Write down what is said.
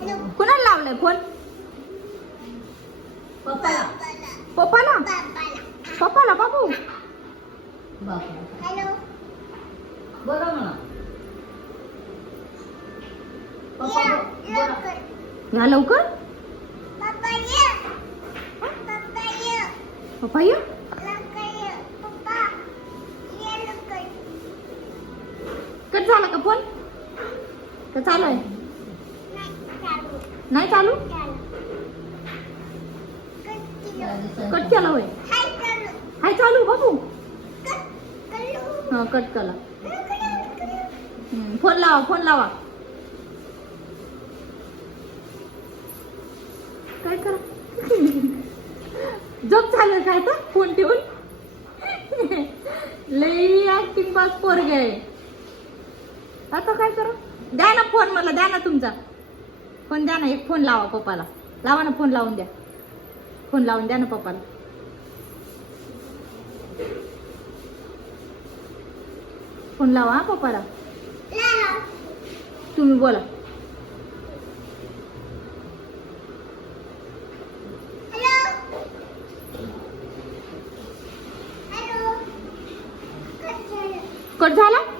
कुणाला लावलाय फोन पप्पाला पप्पाला पप्पाला बाबू बापा हॅलो बरं म्हणा पप्पा या ब- बरं. लवकर या लवकर पप्पा ये पप्पा ये पप्पा ये लवकर ये पप्पा ये लवकर कट झाला का फोन का चालू आहे नाही चालू नाही चालू? कट केला होय. हाय चालू बघू. बाबू हा कट केला. फोन लावा फोन लावा. काय करा? झोप झालं काय तर? फोन ठेवून? लई ऍक्टिंग पास पोरगे आहे. आता काय करा? द्या ना फोन मला द्या ना तुमचा. फोन द्या ना एक फोन लावा पप्पाला. लावा ना फोन लावून द्या. फोन लावून द्या ना पप्पाला. फोन लावा हा पप्पाला. तुम्ही बोला. कट झाला?